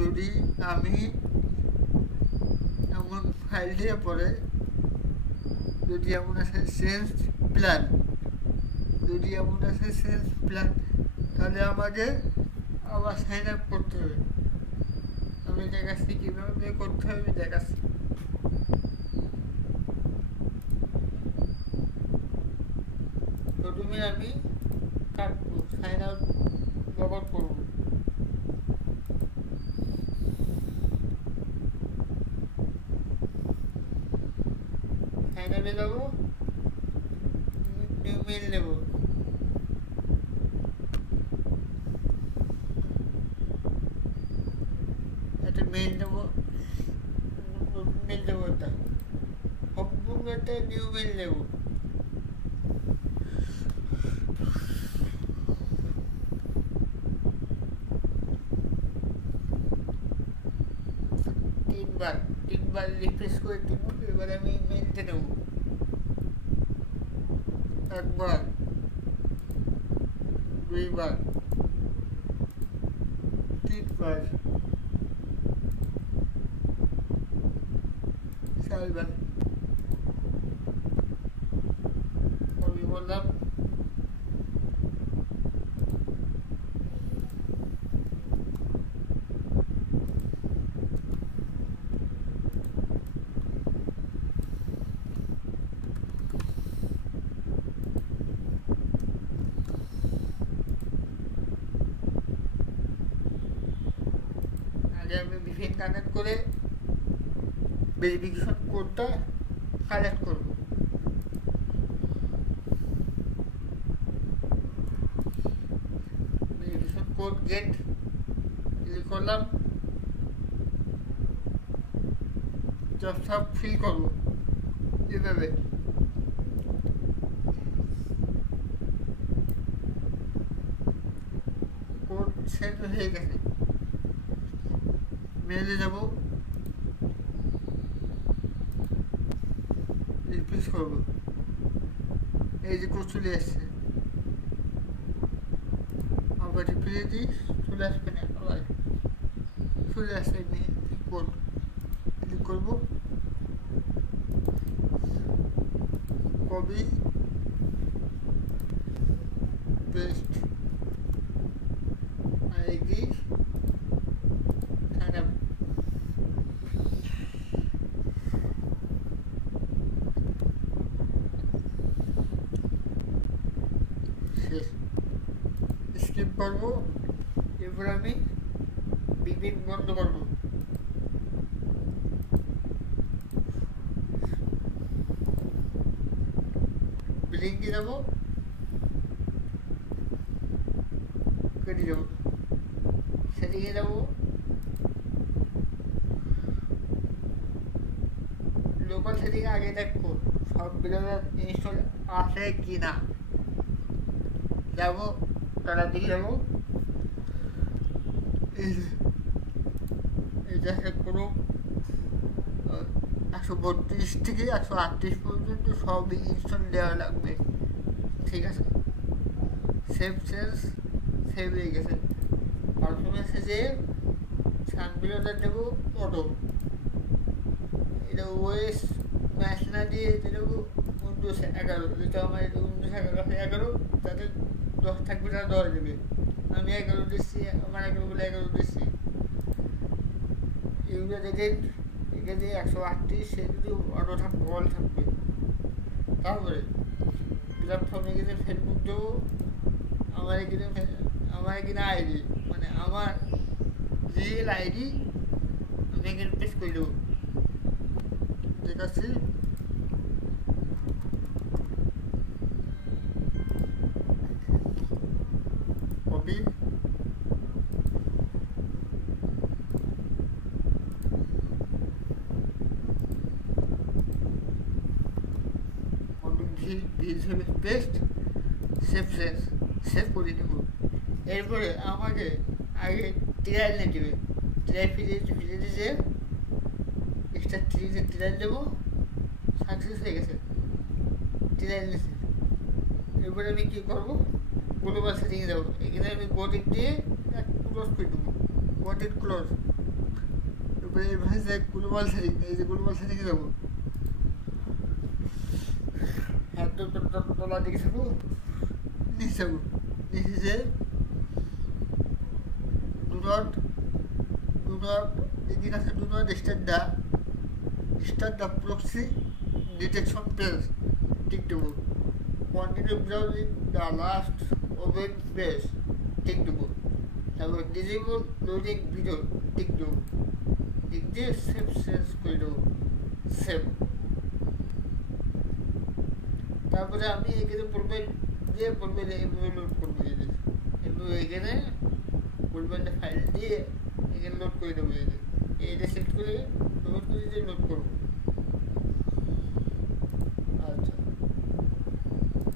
যদি আমি এমন ফাইল দিয়ে পরে যদি এমন আছে চেঞ্জ প্ল্যান, যদি এমন আছে চেঞ্জ প্ল্যান, তাহলে আমাকে আবার সাইন আপ করতে হবে। আমি দেখাচ্ছি কীভাবে করতে হবে, আমি দেখাচ্ছি। প্রথমে আমি কাটবো, সাইন আউট ব্যবহার করবো। সাইন আপে যাবো, নিউ মেল নেব, একটা মেল নেবো, মেল নেবো, একটা সম্পূর্ণ একটা নিউ মেল নেব। তিনবার রিফ্রেশ করে দিব। এবার আমি মেলতে নেব, একবার, দুইবার, তিনবার, চারবার। আমি বললাম আমি VPN কানেক্ট করে ভেরিফিকেশন কোডটা কালেক্ট করব। ভেরিফিকেশন কোড গেট ক্লিক করলাম, সব ফিল করব এভাবে। কোড সেট হয়ে গেছে, মেলে যাব, রিফ্রেশ করব, এই যে কোড চলে আসছে। আবার রিফ্রেশ দিই, চলে আসবে না, আবার চলে আসছে কোড। ক্লিক করব, copy paste, ID, sign up. Skip করবো। এরপর আমি VPN বন্ধ করবো। লিঙ্কে যাবো, কেটে যাবো, সেটিংয়ে যাবো, লোকাল সেটিং আগে দেখবো সব ব্রাউজার ইনস্টল আছে কি না। যাবো, তারা দিকে যাবো, এটা কোনো 132 থেকে 138 পর্যন্ত সবই ইনস্টল দেওয়া লাগবে। ঠিক আছে, সেভ হয়ে গেছে। পারফরমেন্সে যে সানবিলারটা দেবো অটো, এটা ওএস ম্যাচ না দিয়ে দেবো Windows 11, যেটা আমার Windows 11 যাতে 10 থাকবে না 10 দেবে। আমি 11 দিচ্ছি, আমার 11 বলে 11 দিচ্ছি। এগুলো দেখেন, এখানে 138 সেগুলো অটো থাকবে, অল থাকবে। তারপরে প্ল্যাটফর্মে গেলে ফেসবুক দেবো, আমার এখানে আইডি, মানে আমার রিয়েল আইডি আমি এখানে পেস্ট করে দেবো। দেখাচ্ছি, কপি, পেস্ট, সেভ করে দেবো। এরপরে আমাকে আগে ট্রায়াল নিয়ে দেবে, ট্রায়াল ফিরে যে এক্সট্রা 3 ট্রায়াল দেবো, সাকসেস হয়ে গেছে, ট্রায়াল নিয়েছে। এরপরে আমি কী করবো, গ্লোবাল সেটিংয়ে যাবো, এখানে আমি গটিক দিয়ে ক্লোজ করে দেবো, গটিক ক্লোজ। তারপরে এবার যে গ্লোবাল সেটিং, এই যে গ্লোবাল সেটিংয়ে যাবো, হ্যাঁ ডলার দিকে যাবো, নিচে যাবো, নিচে যে ডু নট এদিকে আছে do not start the proxy detection page, tick দেবো। Continue browsing the last open page, tick দেবো। তারপর ডিজেবল লোডিং ভিডিও, টিক দেবো। টিক দিয়ে সেভ চেঞ্জ করে দেবো, সেভ। তারপরে আমি এখানে বলবেন এইভাবে লোড করবো, এভাবে এখানে বলবেন ফাইল দিয়ে এখানে লোড করে দেবো, এইটা সেট করে লোড করে দিয়ে লোড করবো।